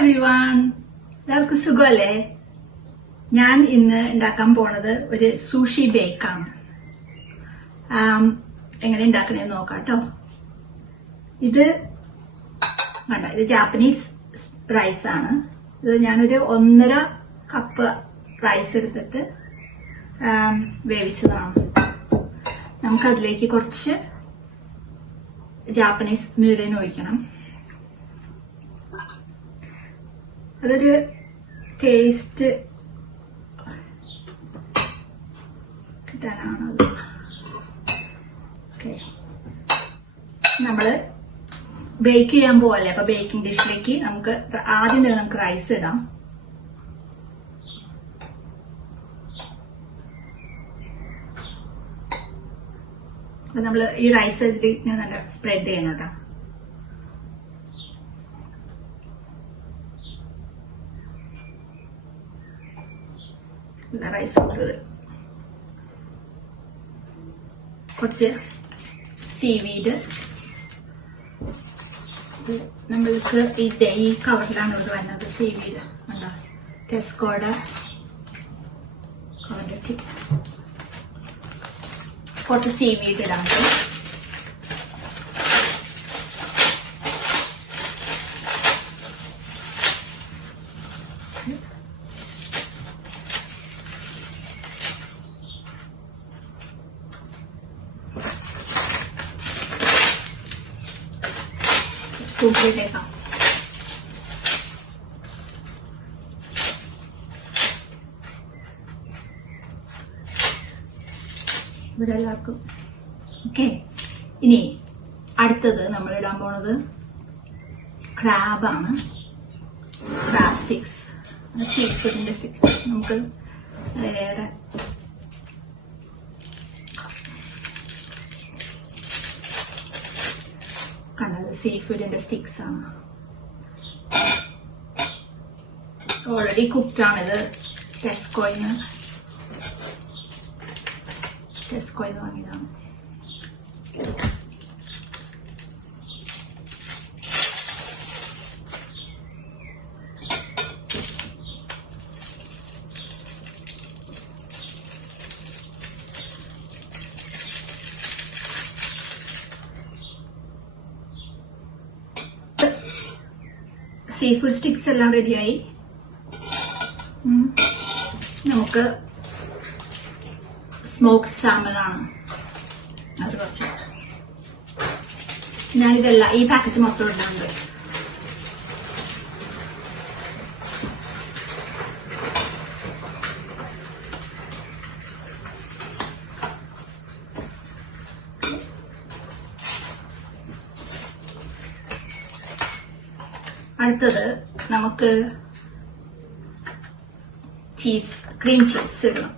Everyone, എല്ലാവർക്കും സുഖമല്ലേ? ഞാൻ ഇന്ന് ഉണ്ടാക്കാൻ പോണത് ഒരു സൂഷി ബേക്കാണ്. എങ്ങനെ ഉണ്ടാക്കണേന്ന് നോക്കാം കേട്ടോ. ഇത് ജാപ്പനീസ് റൈസ് ആണ്. ഇത് ഞാനൊരു 1.5 കപ്പ് റൈസ് എടുത്തിട്ട് വേവിച്ചതാണ്. നമുക്കതിലേക്ക് കുറച്ച് ജാപ്പനീസ് മ്യൂരിൻ ഒഴിക്കണം. അതൊരു ടേസ്റ്റ് കിട്ടാനാണത്. ഓക്കെ, നമ്മള് ബേക്ക് ചെയ്യാൻ പോവല്ലേ. അപ്പൊ ബേക്കിംഗ് ഡിഷിലേക്ക് നമുക്ക് ആദ്യം തന്നെ നമുക്ക് റൈസ് ഇടാം. അപ്പൊ നമ്മള് ഈ റൈസ് ഇതിലേക്ക് നല്ല സ്പ്രെഡ് ചെയ്യണം കേട്ടോ. റൈസ് കൊടുത്തത് കുറച്ച് സീവീഡ് നമ്മൾക്ക് ഈ കവറിലാണ് ഇത് വരുന്നത്. സീവീഡ് എന്താ ടെസ്കോയുടെ ക്വാണ്ടിറ്റി കുറച്ച് സീവീഡ് ഇടാം. കൂട്ടിയിട്ടേക്കാം. ഇവിടെ എല്ലാവർക്കും ഓക്കെ. ഇനി അടുത്തത് നമ്മൾ ഇടാൻ പോണത് ക്രാബാണ്. ക്രാബ് സ്റ്റിക്സ്, സീ ഫുഡിന്റെ സ്റ്റിക്സ്. നമുക്ക് വേറെ കണ്ടത് സീ ഫുഡിന്റെ സ്റ്റിക്സ് ആണ്. ഓൾറെഡി കുക്ക്ഡ് ആണിത്. ടെസ്കോയിന്ന് വാങ്ങിയതാണ്. സീ ഫുഡ് സ്റ്റിക്സ് എല്ലാം റെഡിയായി. നമുക്ക് സ്മോക്ഡ് സാൽമൺ ആണ്. അത് കുറച്ച് ഞാനിതെല്ലാം ഈ പാക്കറ്റ് മൊത്തം ഇടാണ്ട്. അടുത്തത് നമുക്ക് ക്രീം ചീസ് ഇടണം.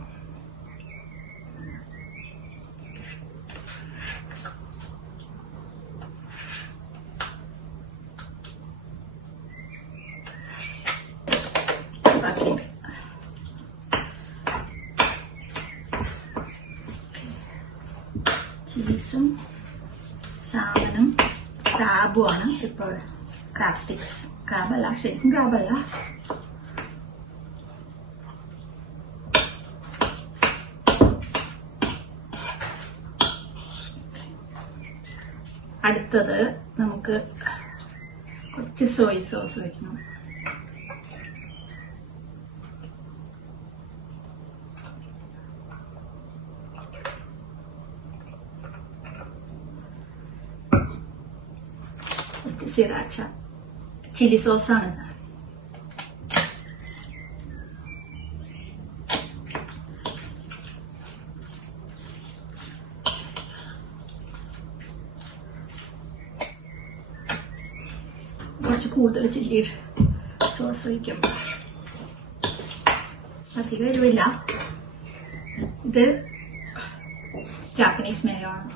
ചീസും സാമനും ക്രാബും ആണ് ഇപ്പോൾ. ക്രാബ് സ്റ്റിക്സ്, ക്രാബല്ല, ശരിക്കും ക്രാബല്ല. അടുത്തത് നമുക്ക് കുറച്ച് സോയ് സോസ് വയ്ക്കണം. സിറാച്ച ചില്ലി സോസാണിത്. കുറച്ച് കൂടുതൽ ചില്ലി സോസ് വയ്ക്കും. അധികം എരിവില്ല. ഇത് ജാപ്പനീസ് മേയോ ആണ്.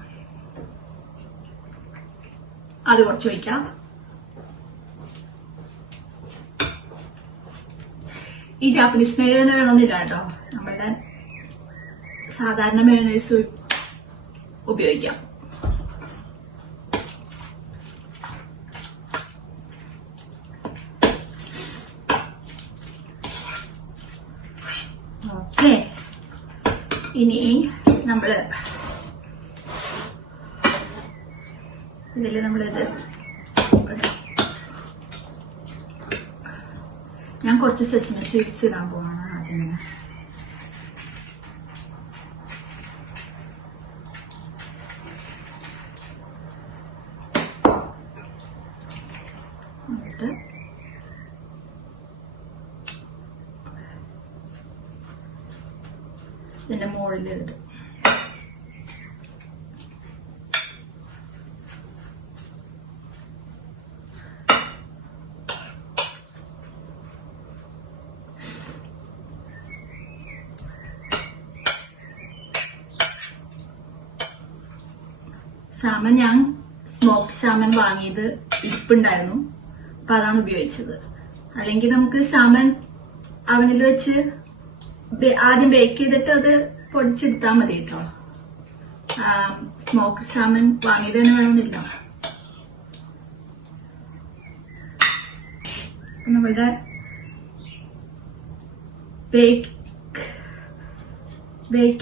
അത് കുറച്ച് ഒഴിക്കാം. ഈ ജാപ്പനീസ് മേയോനെ വേണമെന്നില്ല കേട്ടോ. നമ്മളുടെ സാധാരണ മേയോനൈസ് ഉപയോഗിക്കാം. ഇനി നമ്മള് ഇതില് നമ്മളിത് ഞാൻ കുറച്ച് സെസമി സീഡ്സ് ഇടാൻ പോവാണ് ആദ്യം. എന്നിട്ട് ഇതിന്റെ മുകളിൽ ഇടും. സാമൻ ഞാൻ സ്മോക്ഡ് സാമൻ വാങ്ങിയത് ഇരിപ്പുണ്ടായിരുന്നു, അപ്പൊ അതാണ് ഉപയോഗിച്ചത്. അല്ലെങ്കിൽ നമുക്ക് സാമൻ അവനിൽ വെച്ച് ആദ്യം ബേക്ക് ചെയ്തിട്ട് അത് പൊടിച്ചെടുത്താൽ മതി കേട്ടോ. സ്മോക്ഡ് സാമൻ വാങ്ങിയത് തന്നെ വേണമെന്നില്ല. നമ്മളുടെ ബേക്ക്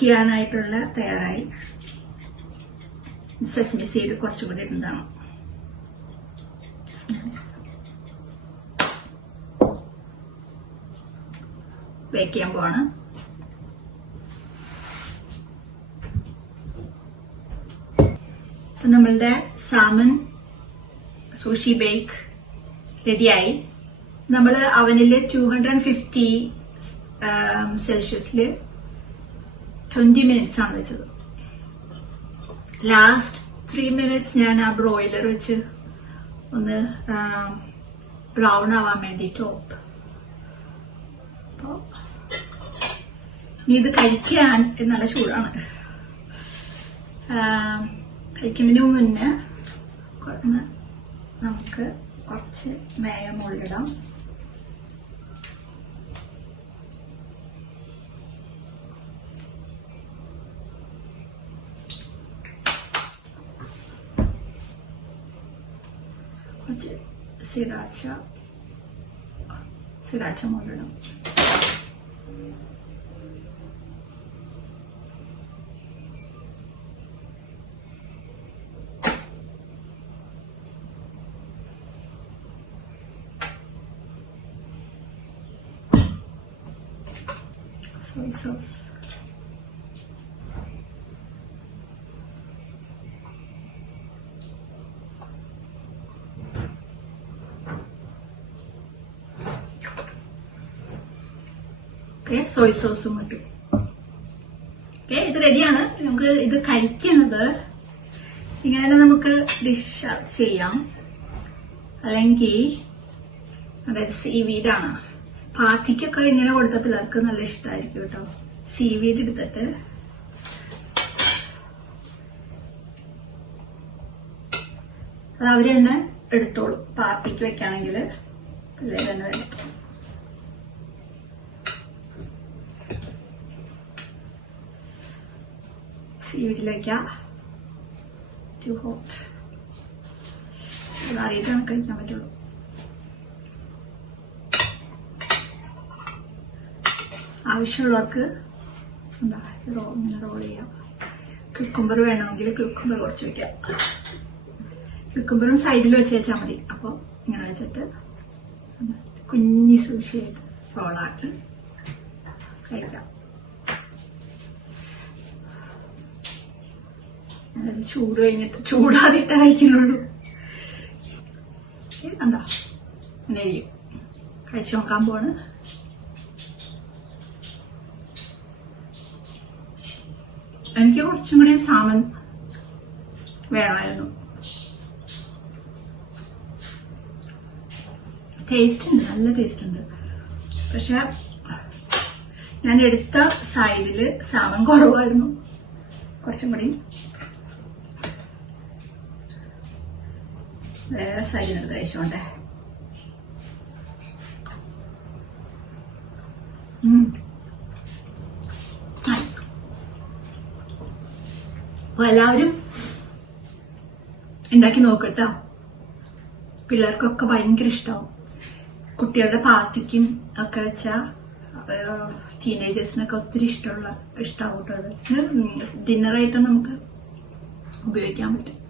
ചെയ്യാനായിട്ടുള്ള തയ്യാറായി. സെസമി സീഡ് കുറച്ചും കൂടി ഇടുന്നതാണ്. ബേക്ക് ചെയ്യാൻ പോവാണ്. നമ്മളുടെ സാമൻ സൂഷി ബേക്ക് റെഡിയായി. നമ്മൾ അവനില് 250 സെൽഷ്യസില് 20 മിനിറ്റ്സ് ആണ് വെച്ചത്. ലാസ്റ്റ് 3 മിനിറ്റ്സ് ഞാൻ ആ ബ്രോയിലർ വെച്ച് ഒന്ന് ബ്രൗൺ ആവാൻ വേണ്ടി ടോപ്പ്. അപ്പോ ഇത് കഴിക്കാൻ നല്ല ചൂടാണ്. കഴിക്കുന്നതിന് മുന്നേ നമുക്ക് കുറച്ച് മേയ മുകളിലിടാം. കുറച്ച് സിറാച്ച മുകളിലിടാം. soy sauce. സോയ് സോസും ഇട്ടു. ഇത് റെഡിയാണ്. നമുക്ക് ഇത് കഴിക്കുന്നത് ഇങ്ങനെ നമുക്ക് ഡിഷ് ചെയ്യാം, അല്ലെങ്കിൽ അതായത് സീവീഡാണ്. പാർട്ടിക്കൊക്കെ ഇങ്ങനെ കൊടുത്ത പിള്ളേർക്ക് നല്ല ഇഷ്ടമായിരിക്കും കേട്ടോ. സീവീഡ് എടുത്തിട്ട് അത് അവര് തന്നെ എടുത്തോളൂ. പാർട്ടിക്ക് വെക്കുകയാണെങ്കിൽ പിള്ളേർ തന്നെ എടുത്തോളൂ. സീവീഡിലേക്ക് ടു ഹോട്ട്, അതറിയിട്ടാണ് കഴിക്കാൻ പറ്റുള്ളൂ. ആവശ്യമുള്ളവർക്ക് ഇങ്ങനെ റോൾ ചെയ്യാം. ക്യുക്കുംബർ വേണമെങ്കിൽ ക്യുക്കുംബർ കുറച്ച് വെക്കാം. ക്യുക്കുംബറും സൈഡിൽ വെച്ച് വെച്ചാൽ മതി. അപ്പോൾ ഇങ്ങനെ വെച്ചിട്ട് കുഞ്ഞി സൂക്ഷിയായിട്ട് റോളാക്കി കഴിക്കാം. ചൂട് കഴിഞ്ഞിട്ട് ചൂടാറിയിട്ട് കഴിക്കുന്നുള്ളൂ. എന്താ അങ്ങനെ കഴിച്ചു നോക്കാൻ പോണ്. എനിക്ക് കുറച്ചും കൂടി സാമൻ വേണമായിരുന്നു. ടേസ്റ്റ് ഉണ്ട്, നല്ല ടേസ്റ്റ് ഉണ്ട്. പക്ഷെ ഞാൻ എടുത്ത സൈഡില് സാമൻ കുറവായിരുന്നു. കുറച്ചും കൂടി വേറെ സൈഡിനെടുത്ത് കഴിച്ചോണ്ടേ. അപ്പൊ എല്ലാവരും ഉണ്ടാക്കി നോക്കട്ടോ. പിള്ളേർക്കൊക്കെ ഭയങ്കര ഇഷ്ടമാവും. കുട്ടികളുടെ പാർട്ടിക്കും ഒക്കെ വെച്ചാൽ ടീനേജേഴ്സിനൊക്കെ ഒത്തിരി ഇഷ്ടാവും കേട്ടോ അത്. ഡിന്നറായിട്ട് നമുക്ക് ഉപയോഗിക്കാൻ പറ്റും.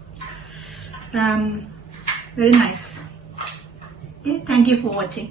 Very nice. Thank you for watching.